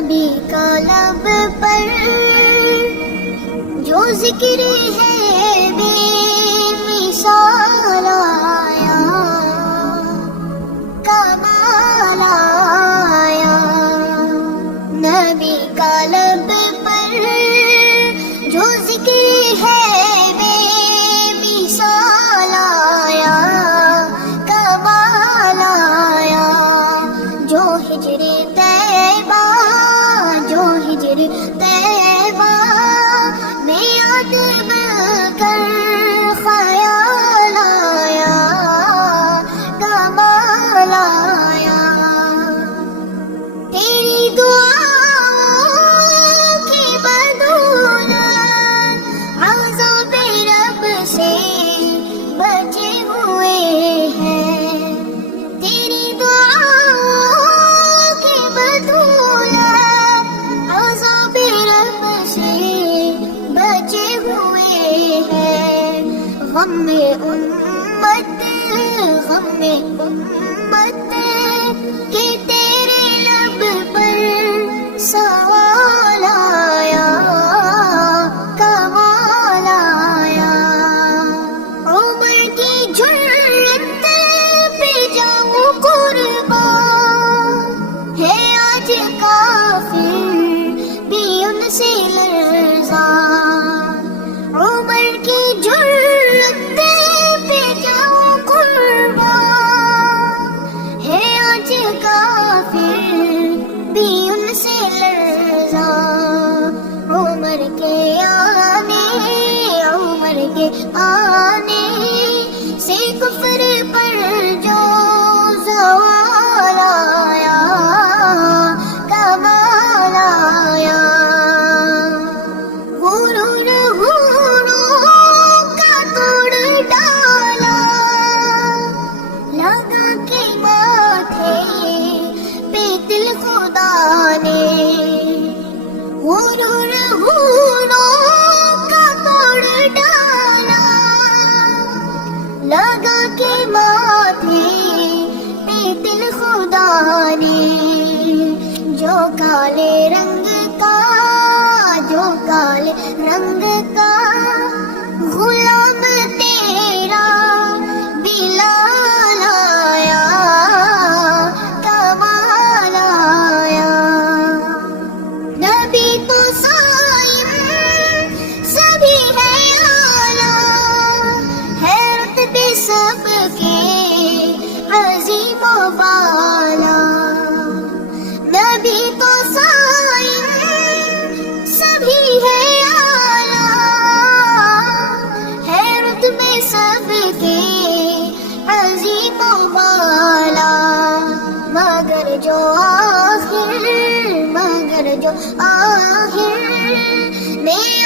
نبی کا لب پر جو ذکر ہے بے مثال آیا، کمال آیا۔ نبی کا لب پر جو ذکر ہے بے مثال آیا، کمال آیا۔ جو ہجر طیبہ، جو ہجر طیبہ میں یاد کر خیال آیا، کمال آیا۔ تیری دعاؤں کی بدولت عذاب رب سے بچے ہوئے ہیں، تیری دعاؤں کی بدولت عذاب رب سے بچے ہوئے ہیں۔ غم امت، غم امت کہ تیرے لب پر سوال آیا، کمال آیا۔ عمر کی جرت پہ جاؤں قربان، ہے آج کافر بھی ان سے لرزان۔ عمر کی جرت پہ جاؤں قربان، ہے آج کافر بھی ان سے لرزان۔ عمر کے آنے، عمر کے آنے سے کفر پر جو زوال آیا، کمال آیا۔ غرور غرور کا توڑ ڈالا، لگا کے ماتھے پہ دل خدا نے۔ غرور غرور کا توڑ ڈالا، لگا کے ماتھے پہ دل خدا نے۔ جو کالے رنگ کا، جو کالے رنگ کا غلام تیرا بلال آیا، کمال آیا۔ نبی تو صائم سبھی ہے اعلیٰ، ہے رتبے سب کے عظیم و بالا۔ نبی تو صائم سبھی ہے اعلیٰ، ہے رتبے سب کے عظیم و بالا۔ مگر جو آخر، مگر جو آخر میں